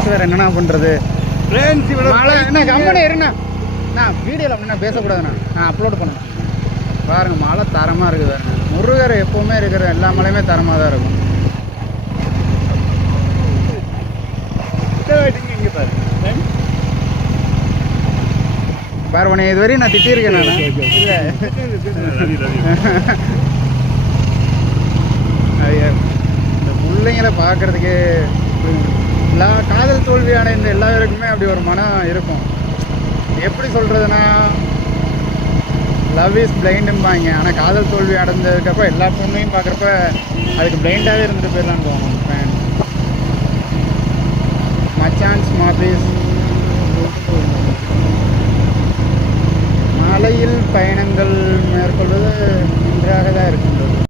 Friends வேறு என்னண்ணா பண்ணுறது? ஃப்ரெண்ட்ஸ் இவ்வளோ மழை என்ன கம்பெனி இருண்ணா. நான் வீடியோவில் அப்படின்னா பேசக்கூடாதுண்ணா, நான் அப்லோட் பண்ணேன். பாருங்கள் மழை தரமாக இருக்குது பாருங்க. முருகர் எப்போவுமே இருக்கிற எல்லா மழையுமே தரமாக தான் இருக்கும். இங்கே பாரு பார்வனே இதுவரையும் நான் திட்டிருக்கேன் நான். இல்லை இந்த பிள்ளைங்களை பார்க்குறதுக்கு எல்லா காதல் தோல்வி அடைந்த எல்லாருக்குமே அப்படி ஒரு மனம் இருக்கும். எப்படி சொல்கிறதுனா, லவ் இஸ் பிளைண்டும்பாங்க. ஆனால் காதல் தோல்வி அடைஞ்சதுக்கப்போ எல்லா பொண்ணையும் பார்க்குறப்ப அதுக்கு பிளைண்டாகவே இருந்துட்டு போயிடலான்னு தோணும். ஃபேன் மச்சான்ஸ் மாபீஸ் மலையில் பயணங்கள் மேற்கொள்வது நன்றாக தான் இருக்கின்றது.